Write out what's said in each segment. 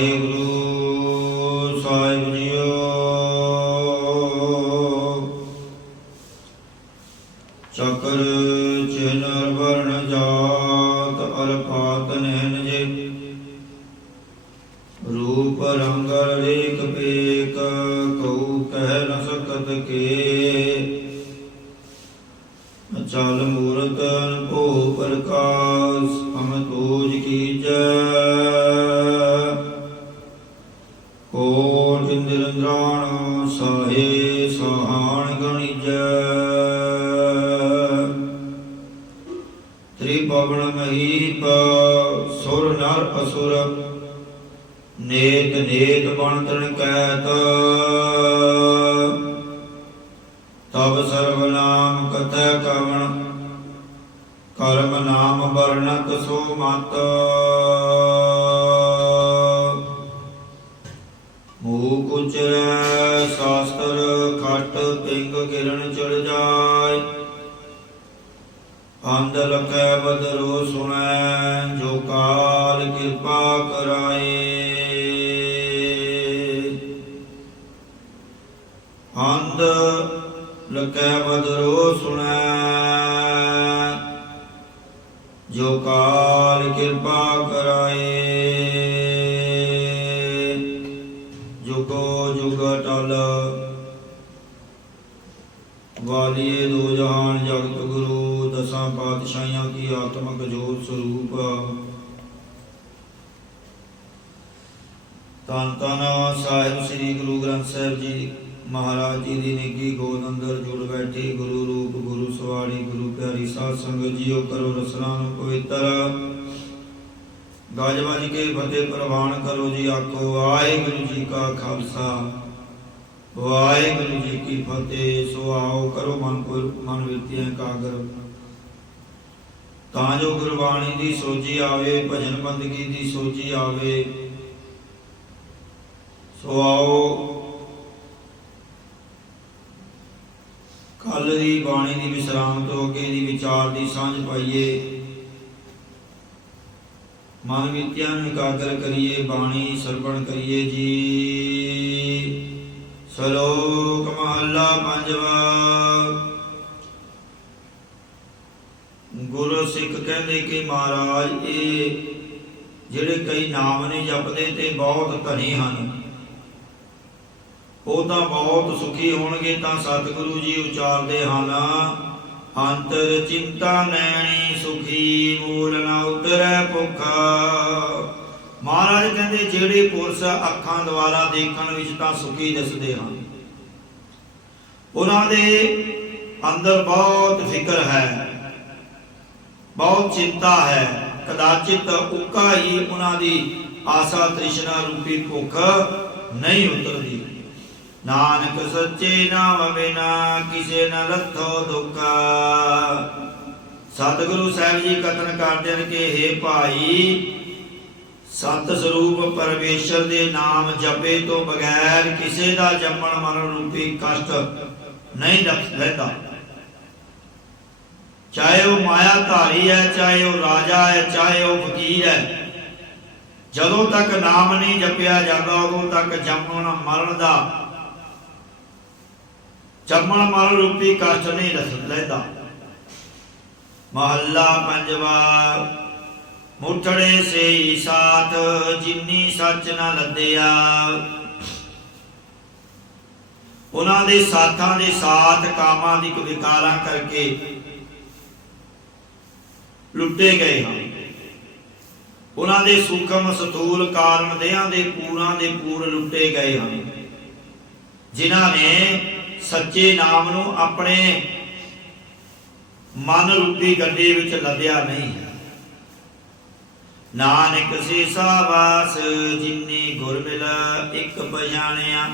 ਵਾਹਿਗੁਰੂ ਸਾਹਿਬ JIO. ਚੱਕਰ ਚਿਹਨ ਵਰਨ ਜਾਤ ਅਲਪਾਤ ਨੈਨ ਜੇ ਰੂਪ ਰੰਗ ਰੇਖ ਪੇਕ ਕਉ ਕਹਿ ਨ ਸਕਤ ਕੇ ਚਲ ਮੂਰਤ ਅਨਭੋ ਪ੍ਰਕਾਸ਼ ਅਮਤੋਜ ਕੀਜੈ ਕੋਟ ਨਿਰੰਦਰਾਣ ਸਾਹੇ ਸਹਾਣ ਗਣਿਜੈ ਤ੍ਰਿਭਵਨ ਮਹੀਪ ਸੁਰ ਨਰ ਅਸੁਰ ਨੇਤ ਨੇਤ ਬਣ ਤਣ ਕੈਤ ਤਬ ਸਰਬ ਨਾਮ ਕਥੈ ਕਵਣ ਕਰਮ ਨਾਮ ਵਰਣਕ ਸੋ ਮਤ ਮੂਕ ਉਚਰੈ ਸ਼ਾਸਤਰ ਖਟ ਪਿੰਗ ਕਿਰਨ ਚੜ ਜਾਏ ਅੰਧ ਲਖੈ ਬਦਰੋ ਸੁਣੈ ਜੋ ਕਾਲ ਕਿਰਪਾ ਕਰਾਏ ਅੰਧ ਲਖੈ ਬਦਰੋ ਸੁਣੈ ਜੋ ਕਾਲ ਕਿਰਪਾ ਕਰਾਏ ਜੁਗੋ ਜੁਗ ਟਲ ਵਾਲੀਏ ਦੋ ਜਹਾਨ ਜਗਤ ਗੁਰੂ ਦਸਾਂ ਪਾਤਸ਼ਾਹੀਆਂ ਕੀ ਆਤਮਕ ਜੋਤ ਸਰੂਪ ਧੰਨ ਧੰਨ ਸਾਹਿਬ ਸ੍ਰੀ ਗੁਰੂ ਗ੍ਰੰਥ ਸਾਹਿਬ ਜੀ ਮਹਾਰਾਜ ਜੀ ਦੀ ਨਿੱਘੀ ਗੋਦ ਅੰਦਰ ਜੁੜ ਬੈਠੀ ਗੁਰੂ ਰੂਪ ਗੁਰੂ ਸਵਾਰੀ ਗੁਰੂ ਪਿਆਰੀ ਸਾਧ ਸੰਗਤ ਜੀਓ ਕਰੋ ਰਸਨਾ ਨੂੰ ਪਵਿੱਤਰ ਗਜ ਵੱਜ ਕੇ ਫਤਿਹ ਪ੍ਰਵਾਨ ਕਰੋ ਜੀ ਆਖੋ ਵਾਹਿਗੁਰੂ ਜੀ ਕਾ ਖਾਲਸਾ ਵਾਹਿਗੁਰੂ ਜੀ ਕੀ ਫਤਿਹ। ਸੋ ਆਓ ਕਰੋ ਮਨ ਵਿਰਤੀਆਂ ਇਕਾਗਰ ਤਾਂ ਜੋ ਗੁਰਬਾਣੀ ਦੀ ਸੋਝੀ ਆਵੇ ਭਜਨ ਬੰਦਗੀ ਦੀ ਸੋਝੀ ਆਵੇ। ਸੋ ਆਓ ਕੱਲ ਦੀ ਬਾਣੀ ਦੀ ਵਿਸਰਾਮ ਤੋਂ ਅੱਗੇ ਦੀ ਵਿਚਾਰ ਦੀ ਸਾਂਝ ਪਾਈਏ ਮਨ ਵਿਤਿਆ ਨੂੰ ਇਕਾਗਰ ਕਰੀਏ ਬਾਣੀ ਸਰਵਣ ਕਰੀਏ ਜੀ। ਸ਼ਲੋਕ ਮਹੱਲਾ ਪੰਜਵਾ। ਗੁਰੂ ਸਿੱਖ ਕਹਿੰਦੇ ਕਿ ਮਹਾਰਾਜ ਇਹ ਜਿਹੜੇ ਕਈ ਨਾਮ ਨੇ ਜਪਦੇ ਤੇ ਬਹੁਤ ਧਨੀ ਹਨ ਉਹ ਤਾਂ ਬਹੁਤ ਸੁਖੀ ਹੋਣਗੇ। ਤਾਂ ਸਤਿਗੁਰੂ ਜੀ ਉਚਾਰਦੇ ਹਨ ਅੰਤਰ ਚਿੰਤਾ ਨੈਣੀ ਸੁਖੀ ਮੂਲ ਨਾ ਉਤਰੈ ਭੁੱਖਾ। ਮਹਾਰਾਜ ਕਹਿੰਦੇ ਜਿਹੜੇ ਪੁਰਸ਼ ਅੱਖਾਂ ਦੁਆਰਾ ਦੇਖਣ ਵਿੱਚ ਤਾਂ ਸੁਖੀ ਦਿਸਦੇ ਹਨ ਉਹਨਾਂ ਦੇ ਅੰਦਰ ਬਹੁਤ ਫਿਕਰ ਹੈ ਬਹੁਤ ਚਿੰਤਾ ਹੈ। ਕਦਾਚਿਤ ਉੱਕਾ ਹੀ ਉਹਨਾਂ ਦੀ ਆਸਾ ਤ੍ਰਿਸ਼ਨਾ ਰੂਪੀ ਭੁੱਖ ਨਹੀਂ ਉਤਰਦੀ। ਨਾਨਕ ਸੱਚੇ ਨਾਮ ਬਿਨਾ ਕਿਸੇ ਨ ਲੱਥੋ ਦੁੱਖਾ। ਸਤਿਗੁਰੂ ਸਾਹਿਬ ਜੀ ਕਥਨ ਕਰਦੇ ਹਨ ਕਿ ਹੇ ਭਾਈ ਸਤ ਸਰੂਪ ਪਰਮੇਸ਼ਰ ਦੇ ਨਾਮ ਜਪੇ ਤੋਂ ਬਗੈਰ ਕਿਸੇ ਦਾ ਜੰਮਣ ਮਰਨ ਰੂਪੀ ਕਸ਼ਟ ਨਹੀਂ ਲੈਂਦਾ। ਚਾਹੇ ਉਹ ਮਾਇਆ ਧਾਰੀ ਹੈ ਚਾਹੇ ਉਹ ਰਾਜਾ ਹੈ ਚਾਹੇ ਉਹ ਫਕੀਰ ਹੈ ਜਦੋਂ ਤੱਕ ਨਾਮ ਨਹੀਂ ਜਪਿਆ ਜਾਂਦਾ ਉਦੋਂ ਤੱਕ ਜੰਮਣ ਮਰਨ ਦਾ ਜੰਮਣ ਮਰਨ ਰੂਪੀ ਕਸ਼ਟ ਨਹੀਂ ਲੈਂਦਾ। ਮਹੱਲਾ ਪੰਜਵਾ। ਮੁਠੜੇ ਸੇ ਸਾਥ ਜਿਨੀ ਸੱਚ ਨਾ ਲੱਦਿਆ। ਉਹਨਾਂ ਦੇ ਸਾਥਾਂ ਦੇ ਸਾਥ ਕਾਮਾਂ ਦੀ ਵਿਕਾਰਾਂ ਕਰਕੇ ਲੁੱਟੇ ਗਏ ਹਨ। ਉਹਨਾਂ ਦੇ ਸੂਖਮ ਸਥੂਲ ਕਾਰਨ ਦੇਹਾਂ ਦੇ ਪੂਰਾਂ ਦੇ ਪੂਰ ਲੁੱਟੇ ਗਏ ਹਨ ਜਿਨ੍ਹਾਂ ਨੇ ਸੱਚੇ ਨਾਮ ਨੂੰ ਆਪਣੇ ਮਨ ਰੂਪੀ ਗੱਡੇ ਵਿੱਚ ਲੱਦਿਆ ਨਹੀਂ। ਨਾਨਕ ਸੀਸਾ ਵਾਸ ਜਿਨੀ ਗੁਰ ਮਿਲਾ ਇੱਕ ਪਛਾਣਿਆ।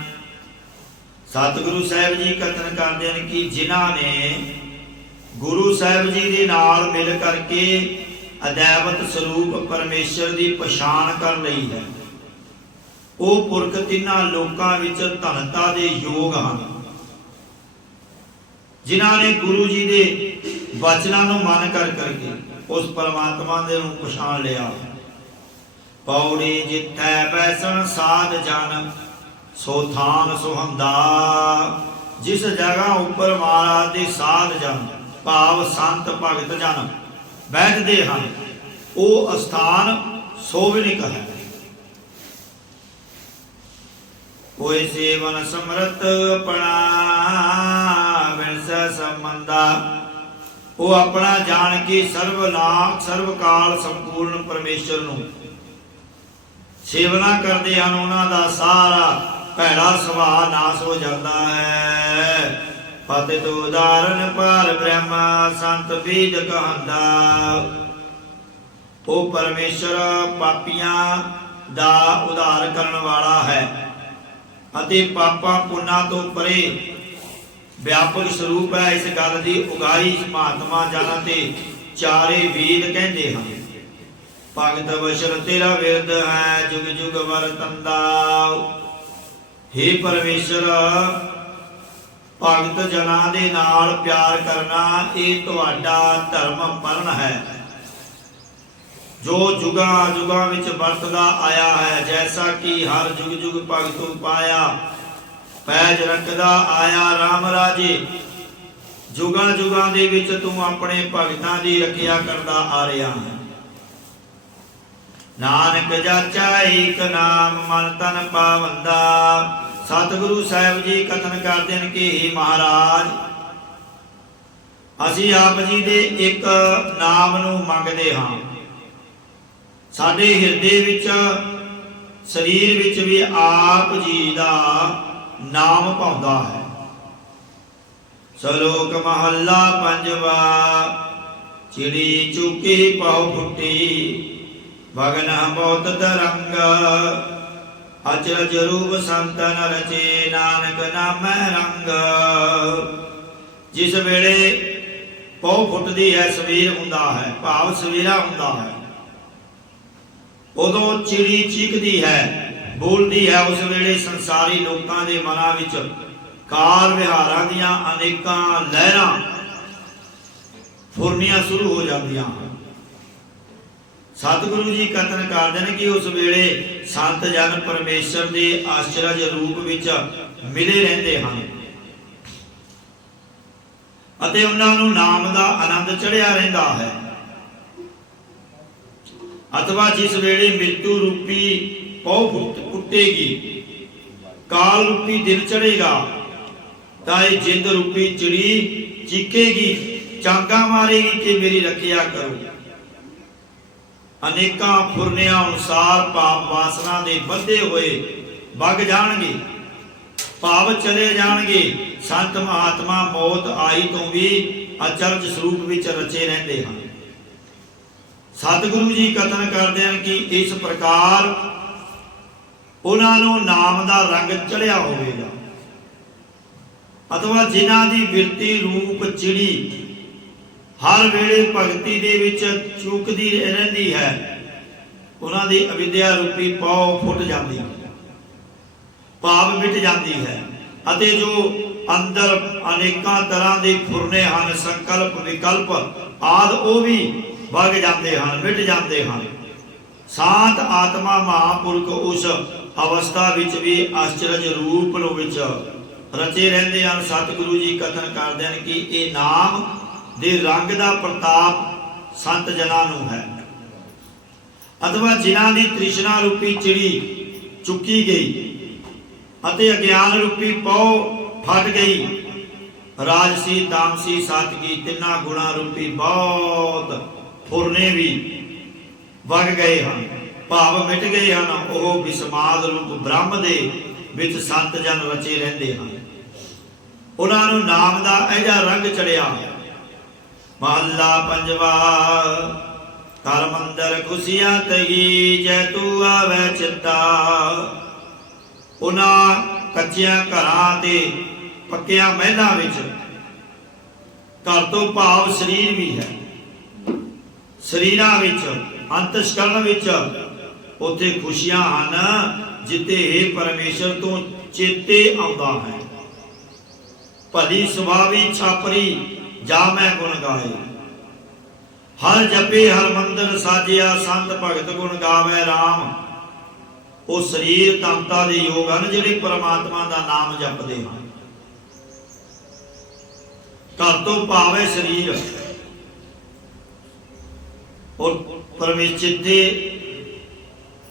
ਸਤਿਗੁਰੂ ਸਾਹਿਬ ਜੀ ਕਥਨ ਕਰਦੇ ਹਨ ਕਿ ਜਿਨ੍ਹਾਂ ਨੇ ਗੁਰੂ ਸਾਹਿਬ ਜੀ ਦੇ ਨਾਲ ਮਿਲ ਕਰਕੇ ਅਦੈਵਤ ਸਰੂਪ ਪਰਮੇਸ਼ਰ ਦੀ ਪਛਾਣ ਕਰ ਲਈ ਹੈ ਉਹ ਪੁਰਖ ਤਿੰਨਾਂ ਲੋਕਾਂ ਵਿੱਚ ਧਨਤਾ ਦੇ ਯੋਗ ਹਨ। ਜਿਨ੍ਹਾਂ ਨੇ ਗੁਰੂ ਜੀ ਦੇ ਵਚਨਾਂ ਨੂੰ ਮੰਨ ਕਰਕੇ ਉਸ ਪਰਮਾਤਮਾ ਦੇ ਨੂੰ ਪਛਾਣ ਲਿਆ पौड़ी जिथै बैसन साध जन सो थान सुहंदा। जिस जगह उपर महाराज दे साध जन भाव संत भगत जन बैठते हैं वो स्थान सोवनिक है। कोई सेवन समरत अपना विरसा संबंधा। वो अपना जान के सर्वनाक सर्वकाल संपूर्ण परमेश्वर नूं सेवना करते हैं। उन्हां दा सारा भैड़ा सुभाव नाश हो जाता है। पतित उदाहरण पर ब्रह्म संत बीज कहंदा। वो परमेश्वर पापियां दा उद्धार करन वाला है अते पापां पुन्नां तो परे व्यापक स्वरूप है। इस गल की उगाई महात्मा जन ते चारे वेद कहते हैं। भगत बशर तेरा विरद है जुग जुग वरतंदा। हे परमेश्वर भगत जना दे नाल प्यार करना ये तुहाडा धर्म परण है जो जुगा जुगा विच वरतदा आया है। जैसा कि हर जुग जुग भगतों पाया पैज रखदा आया राम राजे। जुगा जुगा दे विच तू अपने भगतां दी रखिया करदा आ रहा है। नानक जाचा एक नाम मन तन पावंदा। सतगुरु साहिब जी कथन करते हैं कि हे महाराज असी आप जी दे एक नाम नूं मंगदे हां। साडे हिरदे विच शरीर विच भी आप जी दा नाम पाउंदा है। सलोक महला पंजवा चिड़ी चुकी पाउ फुटी भगन बहुत तरंग। अचरज रूप संतन रचे नानक नाम रंग। जिस वेले पौ फुटदी है सवेर हुंदा है भाव सवेरा हुंदा है उदों चिड़ी चीकदी है बोलदी है। उस वेले संसारी लोकां दे मनां विच कार विहारां दियां अनेकां लहरां फुरनियां शुरू हो जांदियां। सतगुरु जी कथन करते हैं कि उस वेले संत जन परमेश्वर के आश्चर्य रूप विच मिले रहते हैं अते उन्हां नूं नाम का आनंद चढ़िया रहिंदा है। अथवा जिस वेले मृत्यु रूपी पौ फुटेगी काल रूपी दिन चढ़ेगा तां इह जिंद रूपी चिड़ी चीकेगी चांगा मारेगी कि मेरी रखिया करो। अनेकां फुरनियां अनुसार पाप वासना दे बंधे हुए वग जाणगे भाव चले जाणगे। संत महात्मा मौत आई तो भी अचरज स्वरूप विच रचे रहंदे हैं। सतगुरु जी कथन करते हैं कि इस प्रकार उन्हां नूं नाम दा रंग चढ़िया होवेगा। अथवा जिन्हां दी बिरती रूप चिड़ी हर वेले भगती दे विच चूकदी रहिंदी है उन्हां दी अविद्या रूपी पौ फुट जाती भाव मिट जाती है अते जो अंदर अनेकां तरह के फुरने हैं संकल्प विकल्प आदि वो भी वग जाते हैं मिट जाते हैं। शांत आत्मा महापुरख उस अवस्था विच भी आश्चर्य रूप विच रचे रहंदे हैं। सतगुरु जी कथन करते हैं कि ये नाम दे रंग दा प्रताप संत जनां नूं है। अथवा जिन्हां दी तृष्णा रूपी चिड़ी चुकी गई अते अज्ञान रूपी पौ फट गई। राजसी तामसी सात्विकी तिन्ना गुणा रूपी बहुत फुरने भी वग गए हैं भाव मिट गए हैं। वो विस्माद रूप ब्रह्म दे विच संत जन रचे रहंदे हैं। उन्हां नूं नाम दा इहा रंग चढ़िया। महला पंजवा कर मंदर खुशियां तगी जै तू आवे चित्ता। उन्हां कच्चियां घरां ते पक्कियां महलां विच घर तो भाव शरीर भी है शरीरां विच अंतस्करण विच उत्थे खुशियां हैं जिते हे परमेश्वर तो चेते आउंदा है। भली सुभावी छापरी जा मैं गुण गाए हर जपे हर मंदिर साजिया संत भगत गुण गावे राम। वो शरीर तंता दे योग हैं जिहड़े परमात्मा का नाम जपते हैं। घर तो भाव है शरीर और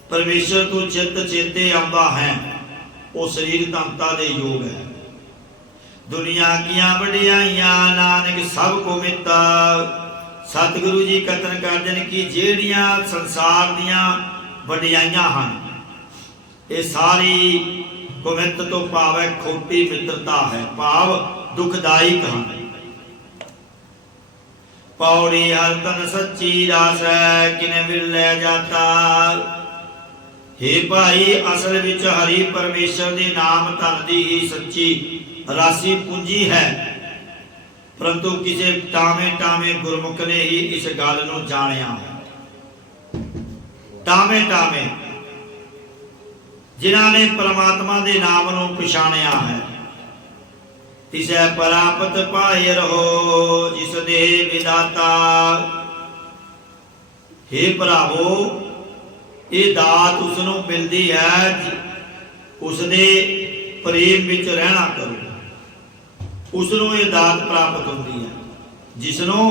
परमेश्वर तो चित्त चेते आंदा है। वो शरीर तंता दे योग है। दुनिया किया वडियाइयां नानक सब को मिता। सतगुरु जी कथन करते हैं कि जेड़ियां संसार दियां वडियाइयां हैं ये सारी कुमित तो भाव है खोटी मित्रता है, भाव दुखदायक हैं। पौड़ी हर तन सच्ची रास है किने मिले जाता। हे भाई असल विच हरि परमेश्वर के नाम धन की ही सच्ची राशि पूंजी है, परंतु किसी टामे टामे गुरमुख ने ही इस गल नूं जाणिया है। टामे टामे जिन्हां ने परमात्मा के नाम नूं पछाणिया है। तिसै प्राप्त पाए रहो जिस दे विदाता। हे भरावो ये दात उसनूं मिलती है उसदे प्रेम विच रहना करो। उसनों ये दात प्राप्त होती है जिसनों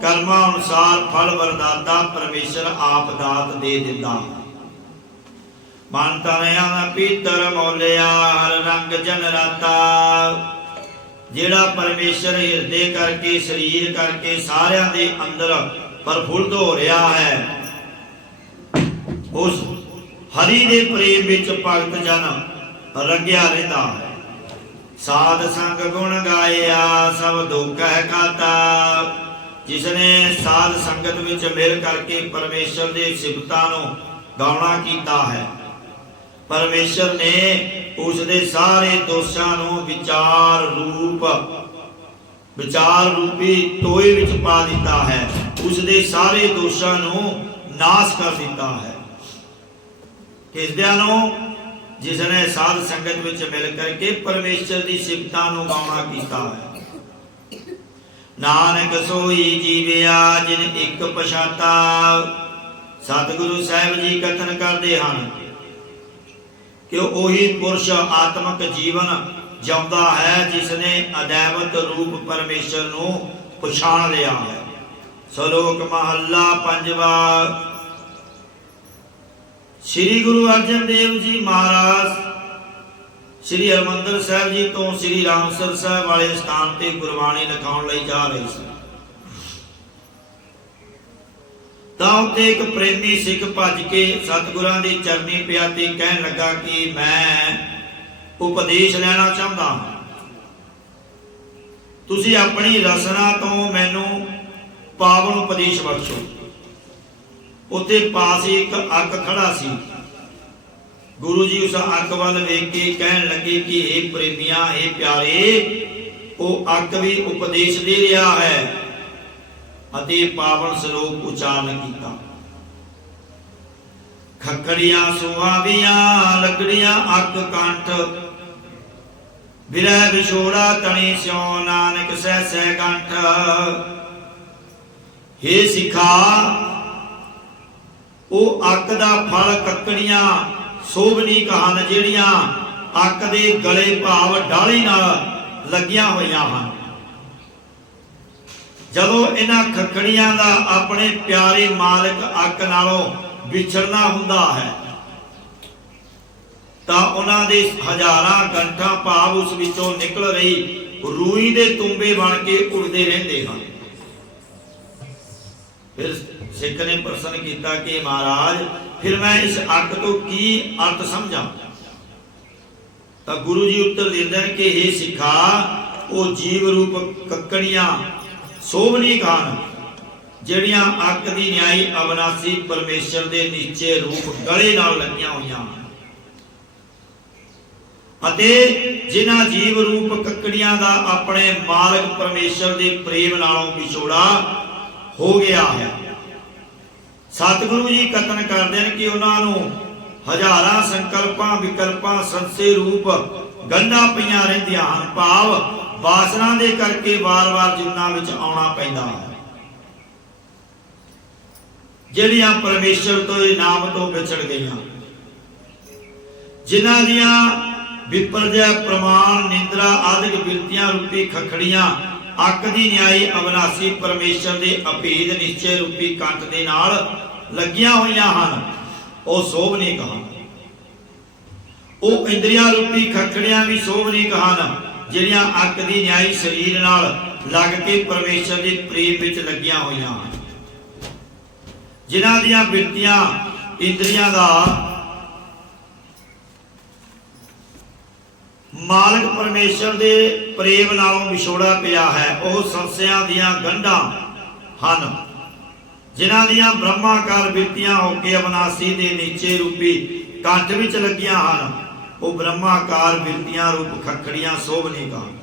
कर्मा अनुसार फल वरदाता परमेश्वर आप दात दे दिंदा। मन तनया पीतर मौलिया हर रंग जन राता। जेड़ा परमेश्वर हिरदे करके शरीर करके सारियां दे अंदर प्रफुल्ल हो रहा है, उस हरि दे प्रेम विच भगत जन रंगिया रहिंदा है। साध संग गुण गाया सब दुख है खाता। जिसने साध संगत विच मिल करके परमेश्वर दे सिफतां नूं गाउणा कीता है, परमेश्वर ने उसदे सारे दोषां नूं विचार रूपी टोए विच पा दिता है। उसदे सारे दोषां नूं नाश कर दिता है। किसदियां नूं? जिसने साध संगत विच मिल करके परमेश्वर की सिफतां नूं गाउणा कीता है। नानक सोई जीविया जिन एक पछाता। सतगुरु साहिब जी कथन करते हैं कि ओही पुरुष आत्मक जीवन जिउंदा है जिसने अदैवत रूप परमेश्वर नूं पछाण लिया है। श्लोक महला पंजवा। श्री गुरु अर्जन देव जी महाराज श्री हरमंदिर साहिब जी तो श्री रामसर साहिब वाले स्थान पर गुरबाणी लिखाउण लई जा रहे थे। तां उत्ते एक प्रेमी सिख भज के सतगुरां दी चरनी पिया ते कहण लगा कि मैं उपदेश लेना चाहता हां। तुसीं अपनी रसना तो मैनूं पावन उपदेश बख्शो। उत्ते पास एक अग खड़ा सी। गुरु जी उस अग वाल वेख के कहन लगे कि हे प्रेमिया हे प्यारे, वो अग भी उपदेश दे रहा है। अते पावन श्लोक उच्चारण किया। खखड़ियां सुहावियां लकड़ियां अग कंठ। विरह विछोड़ा तणी स्यों नानक सह सह कंठ। हे सिखा वो अग दा फल ककड़ियां सोभनी कहन जिहड़ियां अग दे गले भाव डाली नाल लगियां होइयां हन। जदों इन्हां खकड़ियां दा अपने प्यारे मालिक अग नालों विछड़ना हुंदा है तां उन्हां दे हजारां गंठा भाव उस विचों निकल रही रूई दे तुंबे बन के उड़दे रहिंदे हन। फिर सिख ने प्रश्न किया कि महाराज फिर मैं इस अग तो की अर्थ समझा। तो गुरु जी उत्तर देंदे कि हे सिखा वो जीव रूप ककड़ियां सोभनी खान जिहड़ियां अग दी न्यायी अविनाशी परमेश्वर दे नीचे रूप गले नाल लगियां होईयां अते जिन्हां जीव रूप ककड़ियां दा अपने मालिक परमेश्वर दे प्रेम नालों विछोड़ा हो गया है। सतगुरु जी कथन करते हैं कि उन्होंने हजारां संकल्पां विकल्पां संसे रूप गंढां पईयां रहिंदियां हन। भाव वासना दे करके वार वार जीवनां विच आउणा पैंदा है। ਜਿਹੜੀਆਂ ਪਰਮੇਸ਼ਰ ਤੋਂ ਨਾਮ ਤੋਂ ਵਿਛੜ ਗਈਆਂ, ਜਿਨ੍ਹਾਂ ਦੀਆਂ ਵਿਪਰਜੈ ਪ੍ਰਮਾਣ ਨਿੰਦਰਾ ਆਦਿਕ ਬਿਰਤੀਆਂ ਰੂਪੀ ਖਖੜੀਆਂ ਅੱਕ ਦੀ ਨਿਆਈ ਅਵਨਾਸੀ ਪਰਮੇਸ਼ਰ ਦੇ ਅਭੇਦ ਨਿਸ਼ਚੈ ਰੂਪੀ ਕੰਠ ਦੇ ਨਾਲ ਲੱਗੀਆਂ ਹੋਈਆਂ ਹਨ, ਉਹ ਸੋਭਨੀਕ ਹਨ। ਉਹ ਇੰਦਰੀਆਂ ਰੂਪੀ ਖਖੜੀਆਂ ਵੀ ਸੋਭਨੀਕ ਹਨ, ਜਿਹੜੀਆਂ ਅੱਕ ਦੀ ਨਿਆਈ ਸਰੀਰ ਨਾਲ ਲੱਗ ਕੇ ਪਰਮੇਸ਼ਰ ਦੇ ਪ੍ਰੇਮ ਵਿੱਚ ਲੱਗੀਆਂ ਹੋਈਆਂ ਹਨ, ਜਿਨ੍ਹਾਂ ਦੀਆਂ ਬਿਰਤੀਆਂ ਇੰਦਰੀਆਂ ਦਾ ਮਾਲਕ ਪਰਮੇਸ਼ਰ ਦੇ ਪ੍ਰੇਮ ਨਾਲੋਂ ਵਿਛੋੜਾ ਪਿਆ ਹੈ। ਉਹ ਸੰਸਿਆਂ ਦੀਆਂ ਗੰਢਾਂ ਹਨ, ਜਿਨ੍ਹਾਂ ਦੀਆਂ ਬ੍ਰਹਮਾਕਾਰ ਬਿਰਤੀਆਂ ਹੋ ਕੇ ਅਵਨਾਸੀ ਦੇ ਨੀਚੇ ਰੂਪੀ ਕੰਠ ਵਿੱਚ ਲੱਗੀਆਂ ਹਨ। ਉਹ ਬ੍ਰਹਮਾਕਾਰ ਬਿਰਤੀਆਂ ਰੂਪ ਖਖੜੀਆਂ ਸੋਭਨੀਕ ਹਨ,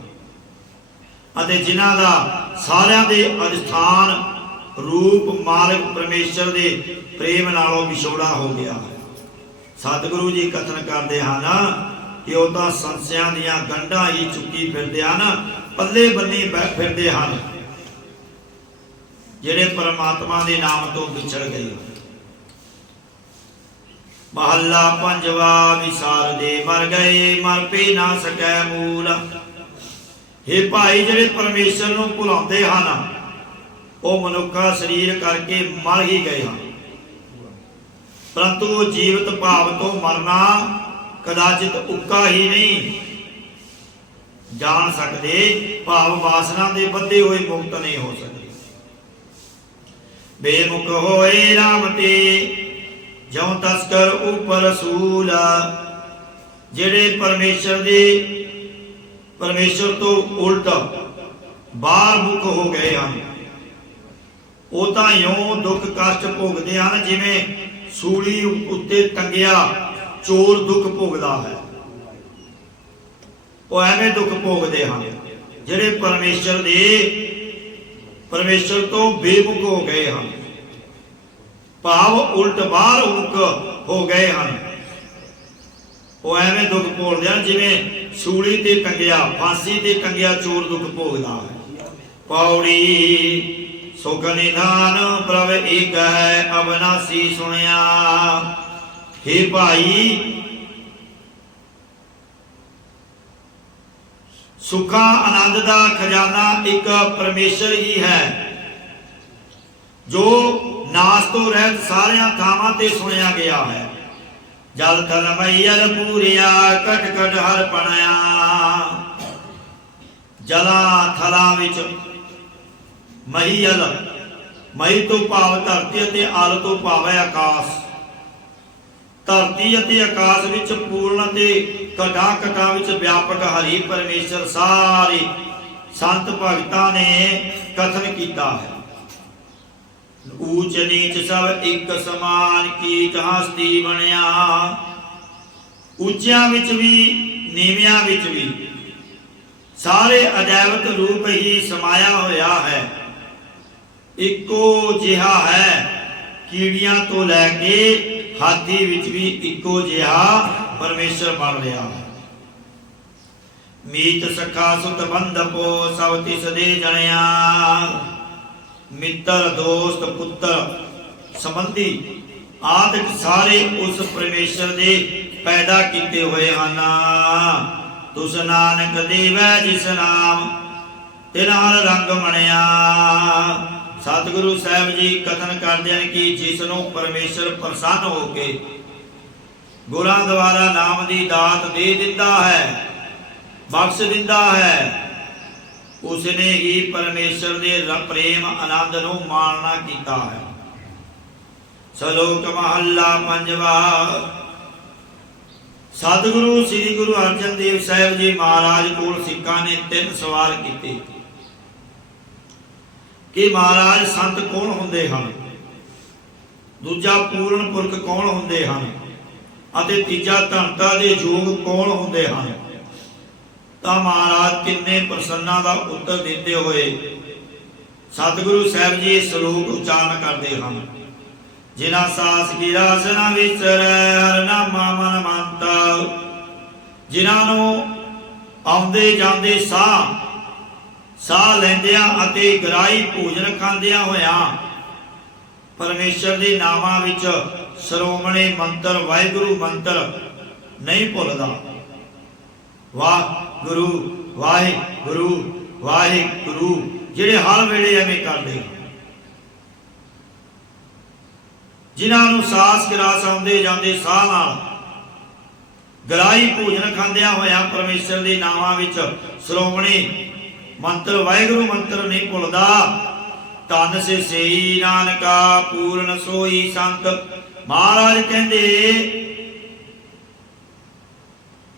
ਅਤੇ ਜਿਨ੍ਹਾਂ ਦਾ ਸਾਰਿਆਂ ਦੇ ਅਧਿਸ਼ਾਨ ਰੂਪ ਮਾਲਕ ਪਰਮੇਸ਼ਰ ਦੇ ਪ੍ਰੇਮ ਨਾਲੋਂ ਵਿਛੋੜਾ ਹੋ ਗਿਆ ਹੈ। ਸਤਿਗੁਰੂ ਜੀ ਕਥਨ ਕਰਦੇ ਹਨ ਕਿ ਉਹ ਤਾਂ ਸੰਸਿਆਂ ਦੀਆਂ ਗੰਢਾਂ ਹੀ ਚੁੱਕੀ ਫਿਰਦੇ ਹਨ, ਪੱਲੇ ਬੰਨੀ ਫਿਰਦੇ ਹਨ, ਜਿਹੜੇ ਪਰਮਾਤਮਾ ਦੇ ਨਾਮ ਤੋਂ ਵਿਛੜ ਗਏ। ਮਹੱਲਾ ਪੰਜਵਾ। ਵਿਸਾਰਦੇ ਮਰ ਗਏ, ਮਰ ਪੇ ਨਾ ਸਕੈ ਮੂਲ। ਇਹ ਭਾਈ ਜਿਹੜੇ ਪਰਮੇਸ਼ਰ ਨੂੰ ਭੁਲਾਉਂਦੇ ਹਨ, ਉਹ ਮਨੁੱਖਾ ਸਰੀਰ ਕਰਕੇ ਮਰ ਹੀ ਗਏ ਹਨ, ਪਰੰਤੂ ਉਹ ਜੀਵਤ ਭਾਵ ਤੋਂ ਮਰਨਾ ਕਦਾਚਿਤ ਉੱਕਾ ਹੀ ਨਹੀਂ ਜਾਣ ਸਕਦੇ, ਭਾਵ ਵਾਸਨਾ ਦੇ ਬੱਧੇ ਹੋਏ ਮੁਕਤ ਨਹੀਂ ਹੋ ਸਕਦੇ। ਬੇਮੁਖ ਹੋਏ ਰਾਮ ਤੇ ਜਿਉ ਤਸਕਰ ਉਪਰ ਰਸੂਲ। ਜਿਹੜੇ ਪਰਮੇਸ਼ਰ ਤੋਂ ਉਲਟ ਬਾਹਰ ਮੁਖ ਹੋ ਗਏ ਹਨ, ਉਹ ਤਾਂ ਇਉਂ ਦੁੱਖ ਕਸ਼ਟ ਭੋਗਦੇ ਹਨ ਜਿਵੇਂ ਸੂਲੀ ਉੱਤੇ ਟੰਗਿਆ ਚੋਰ ਦੁੱਖ ਭੋਗਦਾ ਹੈ। ਉਹ ਐਵੇਂ ਦੁੱਖ ਭੋਗਦੇ ਹਨ ਜਿਹੜੇ ਪਰਮੇਸ਼ਰ ਤੋਂ ਬੇਮੁਖ ਹੋ ਗਏ ਹਨ, ਭਾਵ ਉਲਟ ਬਾਹਰ ਮੁਖ ਹੋ ਗਏ ਹਨ। ਉਹ ਐਵੇਂ ਦੁੱਖ ਭੋਗਦੇ ਹਨ ਜਿਵੇਂ ਸੂਲੀ ਤੇ ਟੰਗਿਆ, ਫਾਂਸੀ ਤੇ ਟੰਗਿਆ ਚੋਰ ਦੁੱਖ ਭੋਗਦਾ ਹੈ। ਪੌੜੀ। ਸੁਖ ਨਿਧਾਨ ਪ੍ਰਭ ਏਕ ਹੈ, ਅਵਨਾਸੀ ਸੁਣਿਆ। हे ਭਾਈ, ਸੁਖਾ ਆਨੰਦ ਦਾ ਖਜ਼ਾਨਾ ਇੱਕ ਪਰਮੇਸ਼ਰ ਹੀ ਹੈ, ਜੋ ਨਾਸ ਤੋਂ ਰਹਿਤ ਸਾਰਿਆਂ ਥਾਵਾਂ ਤੇ ਸੁਣਿਆ ਗਿਆ ਹੈ। ਜਲ ਥਲ ਮਈਲ ਪੂਰਿਆ, ਕਟ ਕਟ ਹਰ ਪਣਿਆ। ਜਲਾਂ ਥਲਾਂ ਵਿੱਚ ਮਹੀਲ, ਮਹੀ ਤੋਂ ਭਾਵ ਧਰਤੀ ਅਤੇ ਅਲ ਤੋਂ ਭਾਵ ਹੈ ਆਕਾਸ਼। ਧਰਤੀ ਅਤੇ ਆਕਾਸ਼ ਵਿੱਚ ਪੂਰਨ ਅਤੇ ਘਟਾ ਘਟਾ ਵਿੱਚ ਵਿਆਪਕ ਹਰੀ ਪਰਮੇਸ਼ਰ ਸਾਰੇ ਸੰਤ ਭਗਤਾਂ ਨੇ ਕਥਨ ਕੀਤਾ ਹੈ। ਊਚ ਨੀਚ ਸਭ ਇੱਕ ਸਮਾਨ ਕੀਟ ਹਸਤੀ ਬਣਿਆ। ਉੱਚਿਆਂ ਵਿੱਚ ਵੀ ਨੀਵਿਆਂ ਵਿੱਚ ਵੀ ਸਾਰੇ ਅਜੈਬਤ ਰੂਪ ਹੀ ਸਮਾਇਆ ਹੋਇਆ ਹੈ। ਇੱਕੋ ਜਿਹਾ ਹੈ, ਕੀੜੀਆਂ ਤੋਂ ਲੈ ਕੇ ਹਾਥੀ ਵਿੱਚ ਵੀ ਇੱਕੋ ਜਿਹਾ ਪਰਮੇਸ਼ਰ ਬਣ ਰਿਹਾ ਹੈ। ਮੀਤ ਸਖਾ ਸੁਤ ਬੰਧਪੋ ਸਭ ਤਿਸ ਦੇ ਜਣਿਆ। ਮਿੱਤਰ ਦੋਸਤ ਪੁੱਤਰ ਸੰਬੰਧੀ ਆਦਿਕ ਸਾਰੇ ਉਸ ਪਰਮੇਸ਼ਰ ਦੇ ਪੈਦਾ ਕੀਤੇ ਹੋਏ ਹਨ। ਤੁਸ ਨਾਨਕ ਦੇਵੈ ਜਿਸ ਨਾਮ ਤੇ ਨਾਲ ਰੰਗ ਬਣਿਆ। ਸਤਿਗੁਰੂ ਸਾਹਿਬ ਜੀ ਕਥਨ ਕਰਦੇ ਹਨ ਕਿ ਜਿਸ ਨੂੰ ਪਰਮੇਸ਼ਰ ਪ੍ਰਸੰਨ ਹੋ ਕੇ ਗੁਰਾਂ ਦੁਆਰਾ ਨਾਮ ਦੀ ਦਾਤ ਦੇ ਦਿੰਦਾ ਹੈ, ਬਖਸ਼ ਦਿੰਦਾ ਹੈ, ਉਸਨੇ ਹੀ ਪਰਮੇਸ਼ਰ ਦੇ ਪ੍ਰੇਮ ਆਨੰਦ ਨੂੰ ਮਾਣਨਾ ਕੀਤਾ ਹੈ। ਸ਼ਲੋਕ ਮਹੱਲਾ ਪੰਜਵਾ। ਸਤਿਗੁਰੂ ਸ੍ਰੀ ਗੁਰੂ ਅਰਜਨ ਦੇਵ ਸਾਹਿਬ ਜੀ ਮਹਾਰਾਜ ਕੋਲ ਸਿੱਖਾਂ ਨੇ 3 ਸਵਾਲ ਕੀਤੇ ਕਿ ਮਹਾਰਾਜ ਸੰਤ ਕੌਣ ਹੁੰਦੇ ਹਨ, ਦੂਜਾ ਪੂਰਨ ਪੁਰਖ ਕੌਣ ਹੁੰਦੇ ਹਨ, ਅਤੇ ਤੀਜਾ ਧਨਤਾ ਦੇ ਯੋਗ ਕੌਣ ਹੁੰਦੇ ਹਨ। ਤਾਂ ਮਹਾਰਾਜ ਕਿੰਨੇ ਪ੍ਰਸੰਨਾਂ ਦਾ ਉੱਤਰ ਦਿੰਦੇ ਹੋਏ ਸਤਿਗੁਰੂ ਸਾਹਿਬ ਜੀ ਸ਼ਲੋਕ ਉਚਾਰਨ ਕਰਦੇ ਹਨ। ਜਿਨਾ ਸਾਸ ਕੀ ਰਾਸ ਨਾ ਵਿਸਰੈ, ਹਰ ਨਾਮਾ ਮਨ ਮੰਤ। ਜਿਨ੍ਹਾਂ ਨੂੰ ਆਉਂਦੇ ਜਾਂਦੇ ਸਾਹ ਲੈਂਦਿਆਂ ਅਤੇ ਗਰਾਈ ਭੋਜਨ ਖਾਂਦਿਆਂ ਹੋਇਆਂ परमेश्वर के नामां विच श्रोमणी मंत्र वाहिगुरु मंत्र नहीं भुलदा। वाह गुरु वाहिगुरु वाहिगुरु जिहड़े हर वेले एवें करदे, जिन्हां नूं सास गिरास आउंदे जांदे साह नाल गराई भोजन खांदिया होया परमेश्वर के नामां विच श्रोमणी मंत्र वाहिगुरु मंत्र नहीं भुलदा। धन से सेई नानका पूर्ण सोई संत। महाराज कहंदे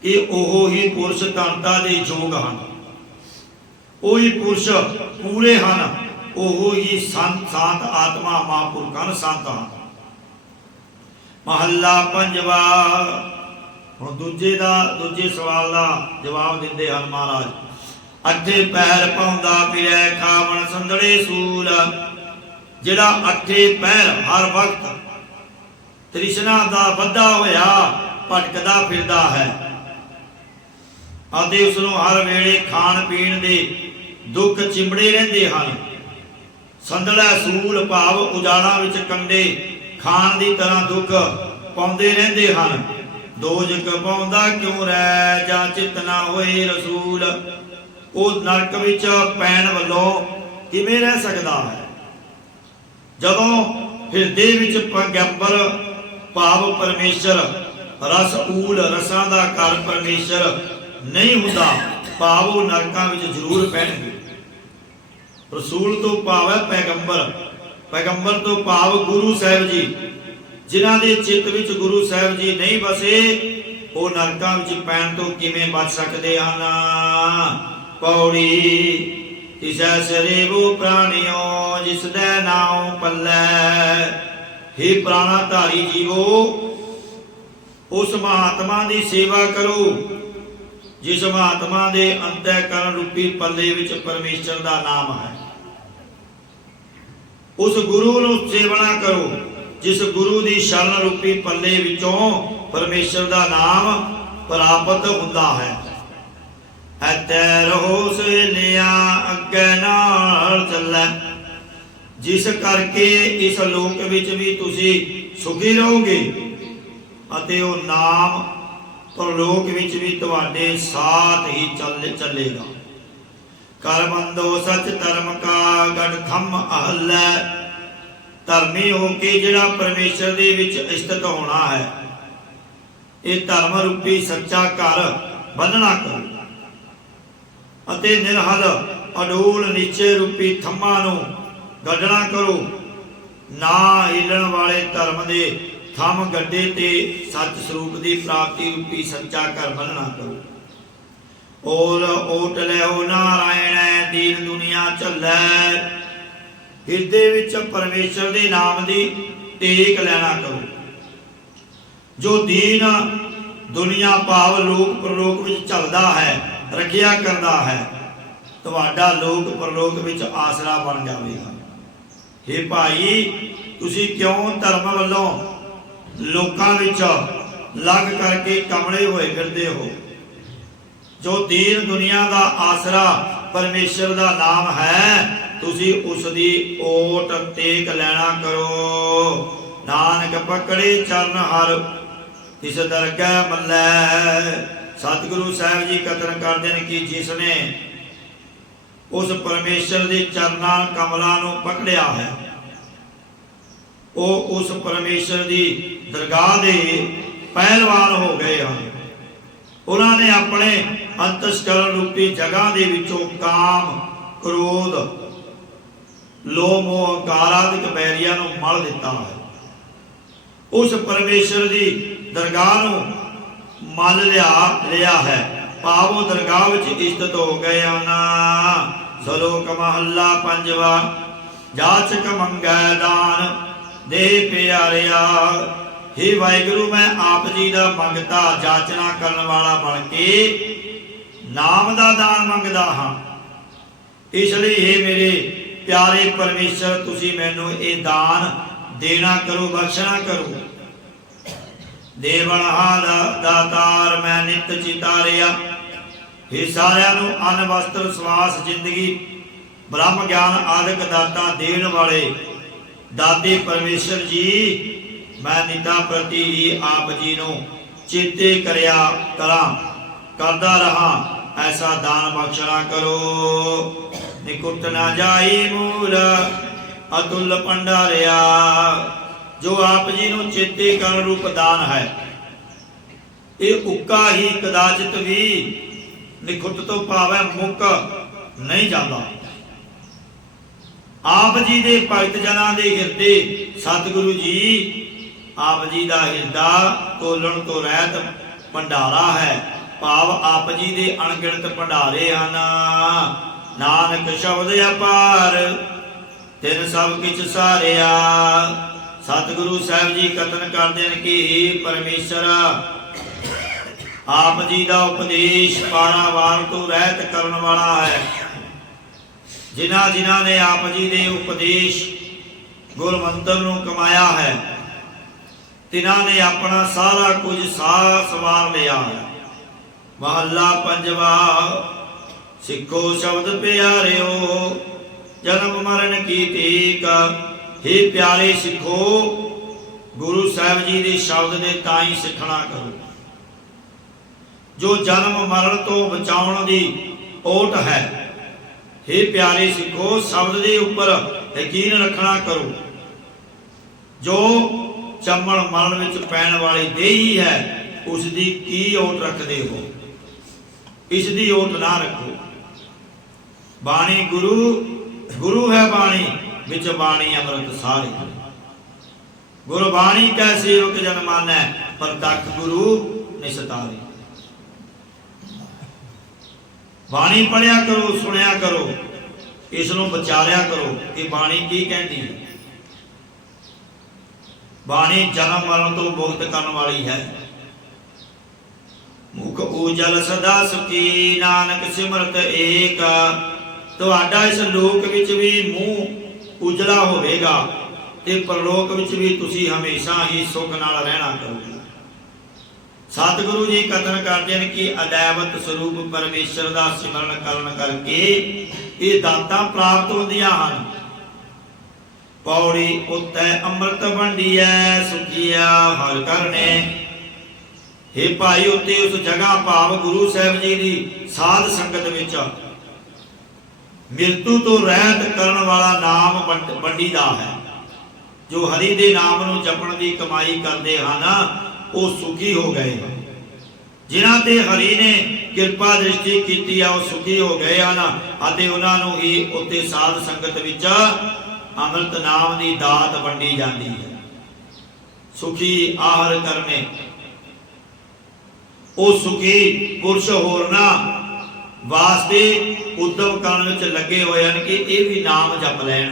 कि ओहो ही पुरुष धनता दे योग हन, ओही पुरुष पूरे हन, ओहो ही संत शांत आत्मा महापुरख हन, संत हन। महला पंजवा। हुण दूजे सवाल का जवाब दिंदे हन महाराज। अठे पैर पाउंदा फिरै खावण संदड़े सूल। जिहड़ा अठे पैर हर वक्त तृष्णा दा बद्धा होया भटकदा फिरदा है ਅਤੇ ਉਸ ਨੂੰ हर वेले खाण पीण दे दुख चिंबड़े रहंदे हन। संदड़ा सूल भाव उजाड़ा विच कंडे खाण दी तरह दुख पाउंदे रहंदे हन। दोजक पाउंदा क्यों रह जा चित ना होए रसूल। ਉਹ नरक विच पैण वल्लों किवें रह सकदा है। जदों हिरदे विच पैगंबर भाव परमेश्वर रस ऊल रसां दा घर परमेश्वर नहीं हुंदा, भाव वो नरकां विच जरूर पैणगे। रसूल तो भाव है पैगंबर, पैगंबर तो भाव गुरु साहिब जी। जिन्हां दे चित्त विच गुरु साहिब जी नहीं बसे वो नरकां विच पैण तो किवें बच सकदे हन। पौड़ी तिसै सिरे वो प्राणियों जिसदे नाम पल्लै। हे प्राणाधारी जीवो, उस महात्मा की सेवा करो जिस महात्मा के अंतःकरण रूपी पल्ले विच परमेश्वर का नाम है। उस गुरु नूं सेवना करो जिस गुरु की शरण रूपी पल्ले विचों परमेश्वर का नाम प्राप्त हुंदा है। ऐते रहो सहेलिया अगे नाल चलै। जिस करके इस लोक विच भी तुसी सुखी रहोगे अते वो नाम परलोक विच भी तुहाडे साथ ही चलेगा। कर बंदो सच धर्म का गढ़ थम अहलै। धर्मी हो के जिहड़ा परमेश्वर दे विच स्थित होना है, ये धर्म रूपी सच्चा घर बंधना करो अते निरहल अडोल निश्चय रूपी थम्मा नूं गढ़ना करो। ना हिलण वाले धर्म दे थम गड्ढे ते सच स्वरूप की प्राप्ति रूपी सच्चा घर बनना करो। और ओट लियो नारायण दीन दुनिया झल्लै। हिरदे विच परमेश्वर दे नाम दी टेक लेना करो। जो दीन दुनिया भाव लोक परलोक विच झलदा है, रखिया करदा है, तुहाडा लोक परलोक विच आसरा बन जावेगा। हे भाई, तुसी क्यों धर्म वल्लों लोकां विच लग करके कमले होए फिरदे हो। जो दीन दुनिया का आसरा परमेश्वर का नाम है, तुसी उसदी ओट टेक लेना करो। नानक पकड़े चरण हर तिस दरगह मल्लै। सतगुरु साहिब जी कथन करते हैं कि जिसने उस परमेश्वर के चरणा कमलों को पकड़िया है, वो उस परमेश्वर की दरगाह के पहलवान हो गए हैं। उन्होंने अपने अंतस्करण रूपी जगह के विचों काम क्रोध लोभ मोह अहंकार आदि बैरिया मल दिता है। उस परमेश्वर की दरगाह को मल लिया है, पावो दरगाह विच स्थित हो गए ना। सलोक महला पंजवा। जाचक मंगै दान दे प्यारिया। हे वाहिगुरु, मैं आप जी का मंगता जाचना करने वाला बन के नाम का दान मंगदा हाँ। इसलिए हे मेरे प्यारे परमेश्वर, तुसी मैनू ये दान देना करो, बख्शना करो। देवनहार दातार मैं नित चितारिया। हे सारिਆਂ ਨੂੰ अन्न वस्त्र सवास जिंदगी ब्रह्म ज्ञान आदि दाता देण वाले दाते परमेश्वर जी मैं निता प्रति ही आप जी नूं चेते करया करा करदा रहा, ऐसा दान बख्शना करो। निकुट ना जाई मूल अतुल भंडारिया। जो आप जी नूं चेते करन रूप दान है, ये उक्का ही कदाचित भी निखुट तो भावे मुक नहीं जाता। आप जी दे भगत जना दे हिरदे सतगुरु जी आप जी दा हिरदा तोलन तो रहत भंडारा है। भाव आप जी दे अणगिणत भंडारे हन। नानक शब्द अपार तिन सब किछ सारिया। सतगुरु साहब जी कथन करते हैं कि परमेश्वर आप जी का उपदेश पारावार तो रहत करने वाला है। जिन्हां जिन्हां ने आप जी के उपदेश गुरमंत्र नूं कमाया है, तिन्हां ने अपना सारा कुछ सवार लिया है। महला पंजवा सिखो शब्द प्यारिओ जन्म मरण की टीक। हे प्यारे सिखो, गुरु साहब जी के शब्द ने ताई सिखना करो। जो जन्म मरण तो बचाउण दी ओट है, हे प्यारे सिखो शब्द के उपर यकीन रखना करो। जो चमन मरण विच पैण वाली देही है, उसकी की ओट रखते हो, इसकी ओट ना रखो। बाणी गुरु गुरु है बाणी विच बाणी अमृत सारी। गुरबाणी कै सेवक जन मानै, प्रतख गुरु निस्तारी। बाणी पढ़िया करो, सुनिया करो, इसनों विचारिया करो कि बाणी की कहती है। बाणी जन्म मरण तो मुक्त करने वाली है। मुख उजल सदा सुखी नानक सिमरत एक। तुहाडा इस लोक विच भी मूँह उजला होवेगा ते परलोक विच भी तुसी हमेशा ही सुख नाल रहना करोगे। सतगुरु जी कथन करते हैं कि अदैवत स्वरूप परमेश्वर का सिमरन करन करके ये दातां प्राप्त होंदियां हन। पौड़ी उत्ते अमृत वंडिया सुखिया हर करने। हे भाई उत्ते उस जगह भाव गुरु साहब जी की साध संगत विच मृत्यु तो रहत करन वाला नाम वंडीदा है। जो हरि दे नाम नूं जपण की कमाई करते हैं वो सुखी हो गए। जिन्हां ते हरि ने कृपा दृष्टि की है वो सुखी हो गए हैं। उन्होंने ही उत्ते साध संगत विच अमृत नाम की दात वंडी जाती है। सुखी आहर करने वो सुखी पुरुष होरना वास्ते उद्यम करने विच लगे हुए हैं कि ये भी नाम जप लैन,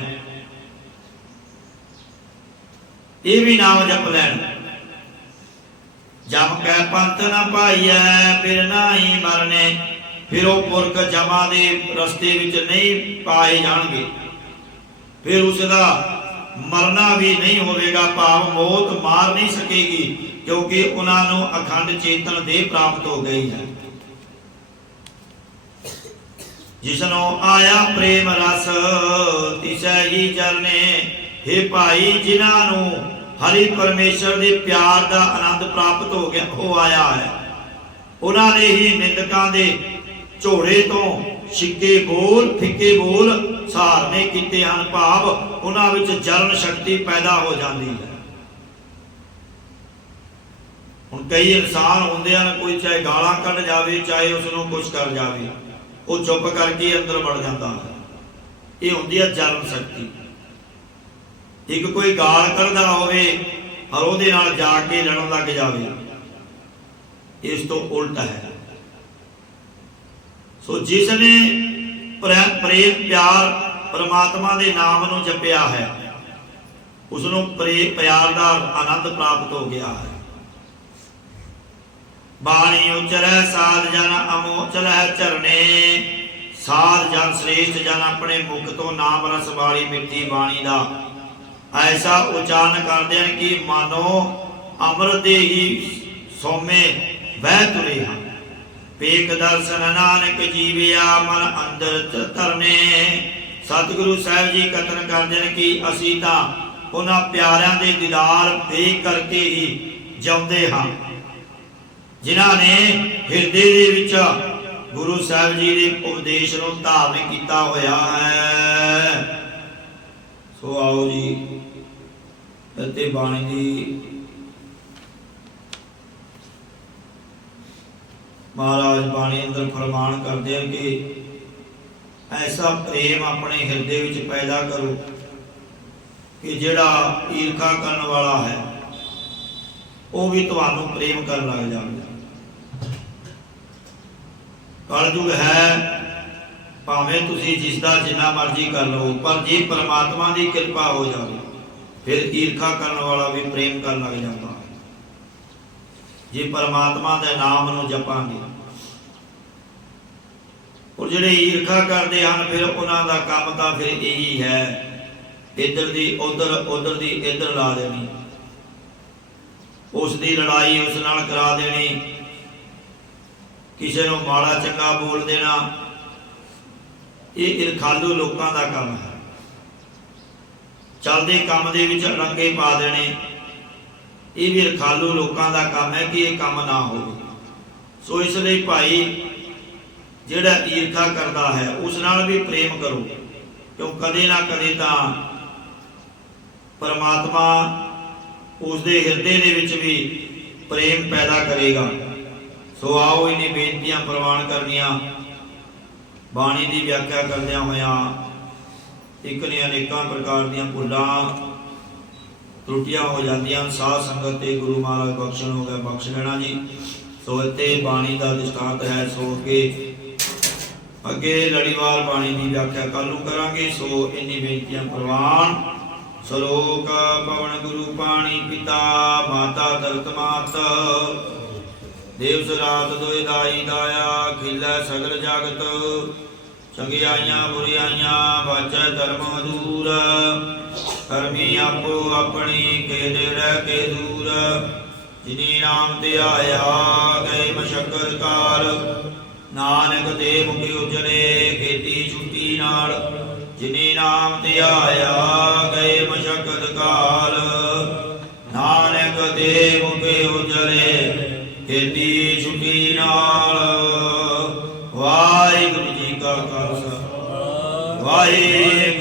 ये भी नाम जप लैन। जम कै पंथ न पाइए फिर ना ही मरने। फिर वो पुरख जमा दे रस्ते विच नहीं पाए जाणगे, फिर उसका मरना भी नहीं होगा। भाव मौत मार नहीं सकेगी क्योंकि उन्होंने अखंड चेतन देह प्राप्त हो गई है। जिसनो आया प्रेम रस तिसै ही चरने। हे भाई जिन्होंने हरि परमेश्वर के प्यार का आनंद प्राप्त हो गया हो आया है, उन्होंने ही निंदकां दे झोड़े तो छिके बोल फिके बोल सहारने कीते हैं। भाव उन्हां विच जलन शक्ति पैदा हो जाती है। हुण कई इंसान होंदे हैं, कोई चाहे गालां कढ जावे चाहे उसनों कुछ कर जावे, वो चुप करके अंदर बढ़ जाता है। ये होंदी है जलन शक्ति। एक कोई गाल करदा होवे और उहदे नाल जाके लड़न लग जावे, इस तो उल्टा है। सो जिसने प्रेम प्यार परमात्मा के नाम नूं जपिया है, उसनों प्रेम प्यार का आनंद प्राप्त हो गया है। बाणी उचरै साध जन अमोचल है चरने। साध जन श्रेष्ठ जन अपने मुख तो नाम रस वाली मिट्टी बाणी का ऐसा उच्चारण करते हैं कि मानो अमृत ही सोमे बह तुरे हैं। पेक दर्शन नानक जीविया मन अंदर तरने। सतगुरु साहब जी कथन करते हैं कि असी तां ਉਹਨਾਂ ਪਿਆਰਿਆਂ ਦੇ ਦੀਦਾਰ ਵੇਖ ਕਰਕੇ ਹੀ ਜਿਉਂਦੇ ਹਾਂ, ਜਿਨ੍ਹਾਂ ਨੇ ਹਿਰਦੇ ਦੇ ਵਿੱਚ ਗੁਰੂ ਸਾਹਿਬ ਜੀ ਦੇ ਉਪਦੇਸ਼ ਨੂੰ ਧਾਰਨ ਕੀਤਾ ਹੋਇਆ ਹੈ। ਸੋ ਆਓ ਜੀ ਅਤੇ ਬਾਣੀ ਦੀ महाराज बाणी अंदर फरमान करते हैं कि ऐसा प्रेम अपने हृदय विच पैदा करो कि जिहड़ा ईर्खा करने वाला है वो भी तुहानू प्रेम कर लग जाए। कलयुग है, भावें तुसीं जिसदा जिन्ना मर्जी कर लो, पर जे परमात्मा की कृपा हो जाए फिर ईर्खा करने वाला भी प्रेम कर लग जाता। जे परमात्मा के नाम नूं जपांगे और जिहड़े ईर्खा करते हैं फिर उन्हां दा काम तां फिर यही है, इधर दी उधर, उधर दी इधर ला देनी, उस दी लड़ाई उस नाल करा देनी, किसी नूं माड़ा चंगा बोल देना। ये ईरखालू लोकां दा काम है। चलदे काम दे विच रंगे पा देने, ये भी रखालू लोगों का काम है कि यह काम ना हो। सो इसलिए भाई जिहड़ा ईर्खा करता है उस नाल भी प्रेम करो, क्यों कदे ना कदे तां परमात्मा उसके हृदय दे विच भी प्रेम पैदा करेगा। सो आओ इन्हीं बेनतियां प्रवान करनियां, बाणी की व्याख्या करदियां होइयां एक ने अनेकों प्रकार दीयां भुलां त्रुटियां हो जांदियां। साध संगत ते गुरु महाराज बख्शण हो गया, बख्श लेना जी। सो इत्थे बाणी का दृष्टांत है। सो अगे लड़ीवार बाणी की व्याख्या कलू करांगे। सो इन्नी बेनतियां प्रवान। सलोक पवन गुरु पाणी पिता माता धरत मात, देव सरात दोए दाई दाया खिलै सगल जगत, चंगियाइयां बुरियाइयां बाचै धर्म दूर, करमी आपो अपनी के रह के दूर, जिनी नाम ते आया गए मशक्कत काल, नानक दे मुखी उजले खेती छुट्टी नाल, जिनी नाम ते आया गए मशक्कत काल, नानक दे मुखी उजले खेती छुट्टी नाल। वाहिगुरू जी का खालसा वाहिगुरू